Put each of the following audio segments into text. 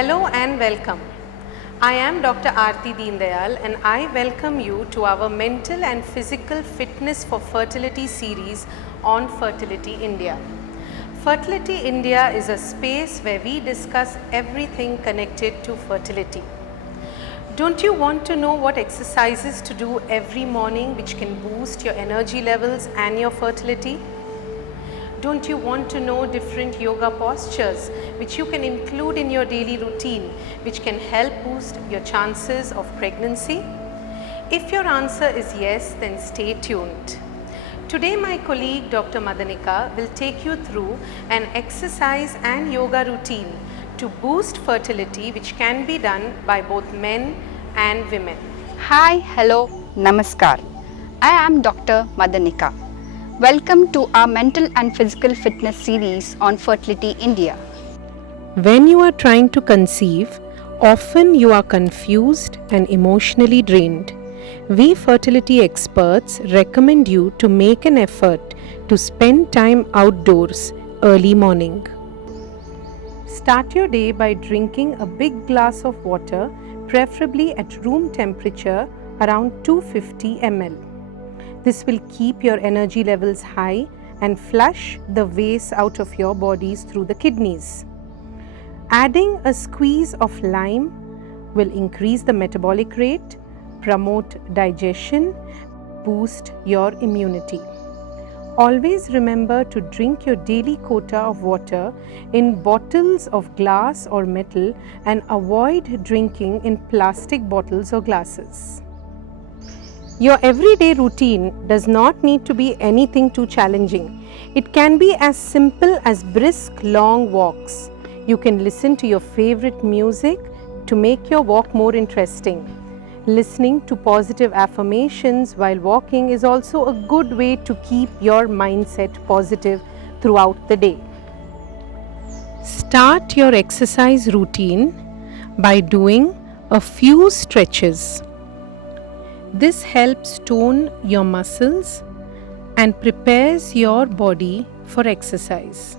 Hello and welcome. I am Dr. Aarti Deenadayal and I welcome you to our Mental and Physical Fitness for Fertility series on Fertility India. Fertility India is a space where we discuss everything connected to fertility. Don't you want to know what exercises to do every morning which can boost your energy levels and your fertility? Don't you want to know different yoga postures which you can include in your daily routine which can help boost your chances of pregnancy? If your answer is yes, then stay tuned. Today my colleague Dr. Madanika will take you through an exercise and yoga routine to boost fertility which can be done by both men and women. Hi, hello, namaskar. I am Dr. Madanika. Welcome to our Mental and Physical Fitness series on Fertility India. When you are trying to conceive, often you are confused and emotionally drained. We fertility experts recommend you to make an effort to spend time outdoors early morning. Start your day by drinking a big glass of water, preferably at room temperature around 250 ml. This will keep your energy levels high and flush the waste out of your bodies through the kidneys. Adding a squeeze of lime will increase the metabolic rate, promote digestion, boost your immunity. Always remember to drink your daily quota of water in bottles of glass or metal and avoid drinking in plastic bottles or glasses. Your everyday routine does not need to be anything too challenging. It can be as simple as brisk long walks. You can listen to your favorite music to make your walk more interesting. Listening to positive affirmations while walking is also a good way to keep your mindset positive throughout the day. Start your exercise routine by doing a few stretches. This helps tone your muscles and prepares your body for exercise.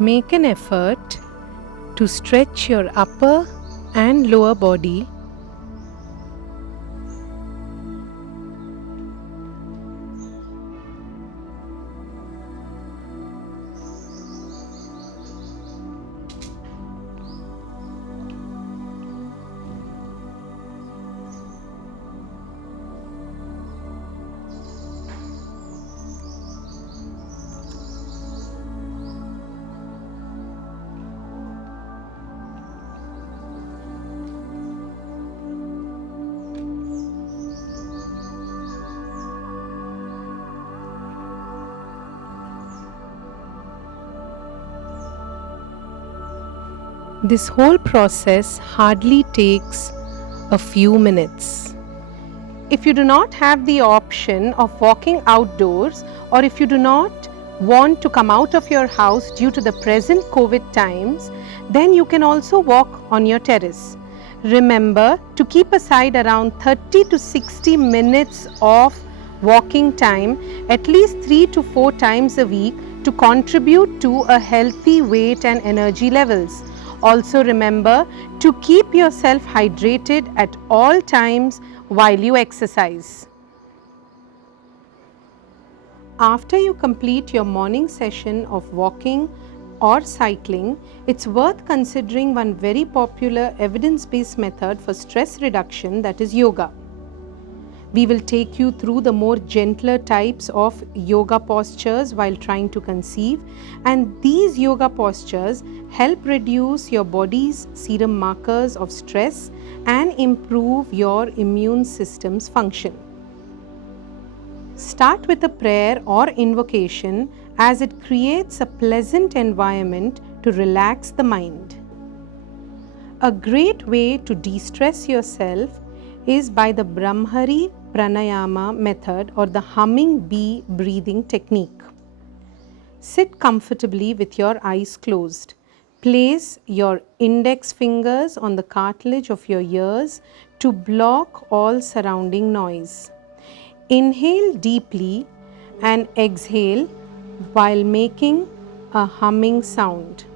Make an effort to stretch your upper and lower body. This whole process hardly takes a few minutes. If you do not have the option of walking outdoors, or if you do not want to come out of your house due to the present COVID times, then you can also walk on your terrace. Remember to keep aside around 30 to 60 minutes of walking time at least 3 to 4 times a week to contribute to a healthy weight and energy levels. Also remember to keep yourself hydrated at all times while you exercise. After you complete your morning session of walking or cycling, it's worth considering one very popular evidence-based method for stress reduction, that is yoga. We will take you through the more gentler types of yoga postures while trying to conceive, and these yoga postures help reduce your body's serum markers of stress and improve your immune system's function. Start with a prayer or invocation, as it creates a pleasant environment to relax the mind. A great way to de-stress yourself is by the Brahmari Pranayama method, or the humming bee breathing technique. Sit comfortably with your eyes closed. Place your index fingers on the cartilage of your ears to block all surrounding noise. Inhale deeply and exhale while making a humming sound.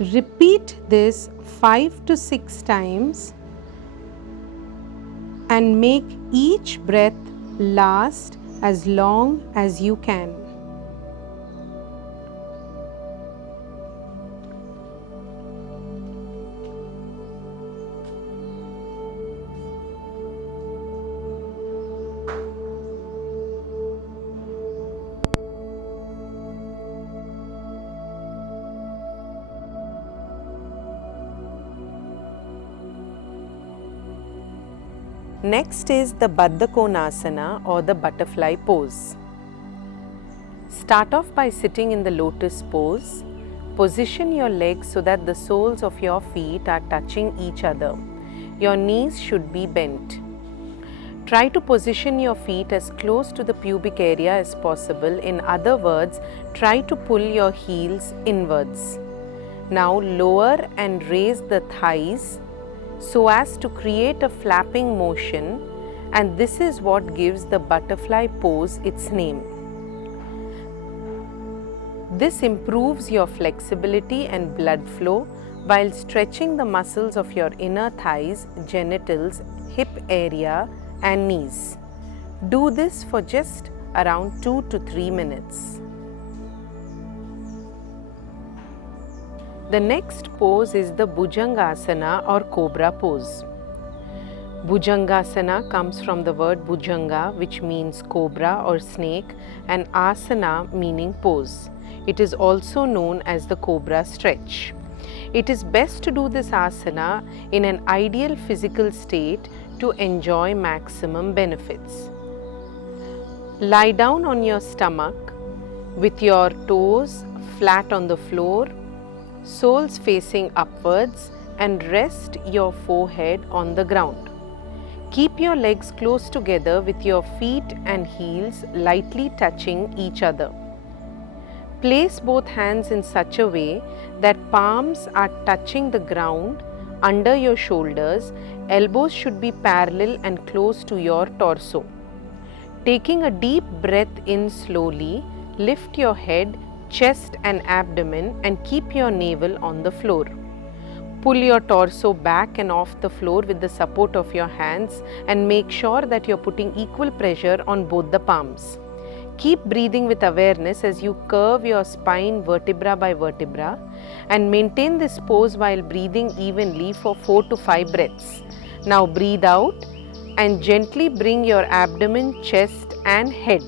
Repeat this 5 to 6 times and make each breath last as long as you can. Next is the Baddha Konasana, or the butterfly pose. Start off by sitting in the lotus pose. Position your legs so that the soles of your feet are touching each other. Your knees should be bent. Try to position your feet as close to the pubic area as possible. In other words, try to pull your heels inwards. Now lower and raise the thighs so as to create a flapping motion, and this is what gives the butterfly pose its name. This improves your flexibility and blood flow while stretching the muscles of your inner thighs, genitals, hip area and knees. Do this for just around 2 to 3 minutes. The next pose is the Bhujangasana, or cobra pose. Bhujangasana comes from the word Bhujanga, which means cobra or snake, and asana meaning pose. It is also known as the cobra stretch. It is best to do this asana in an ideal physical state to enjoy maximum benefits. Lie down on your stomach with your toes flat on the floor, soles facing upwards, and rest your forehead on the ground. Keep your legs close together with your feet and heels lightly touching each other. Place both hands in such a way that palms are touching the ground under your shoulders. Elbows should be parallel and close to your torso. Taking a deep breath in slowly, lift your head, chest and abdomen and keep your navel on the floor. Pull your torso back and off the floor with the support of your hands, and make sure that you're putting equal pressure on both the palms. Keep breathing with awareness as you curve your spine vertebra by vertebra, and maintain this pose while breathing evenly for 4 to 5 breaths. Now breathe out and gently bring your abdomen, chest and head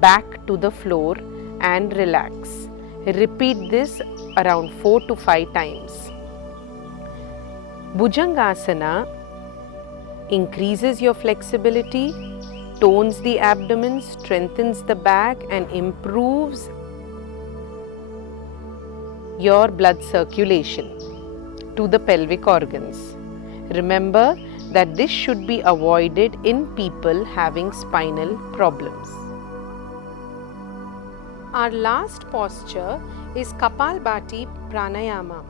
back to the floor and relax. Repeat this around 4 to 5 times. Bhujangasana increases your flexibility, tones the abdomen, strengthens the back and improves your blood circulation to the pelvic organs. Remember that this should be avoided in people having spinal problems. Our last posture is Kapalbhati Pranayama.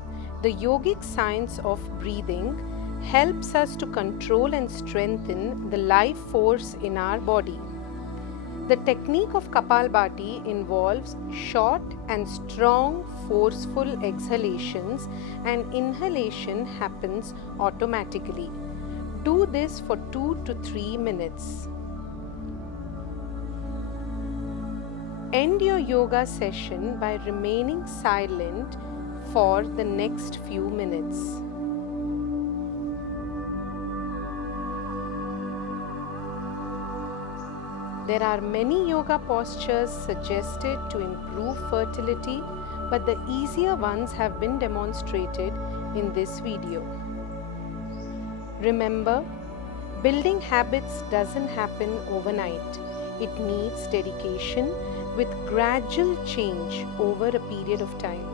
The yogic science of breathing helps us to control and strengthen the life force in our body. The technique of Kapalbhati involves short and strong, forceful exhalations, and inhalation happens automatically. Do this for 2 to 3 minutes. End your yoga session by remaining silent for the next few minutes. There are many yoga postures suggested to improve fertility, but the easier ones have been demonstrated in this video. Remember, building habits doesn't happen overnight. It needs dedication with gradual change over a period of time.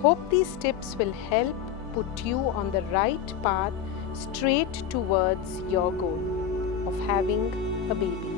Hope these tips will help put you on the right path straight towards your goal of having a baby.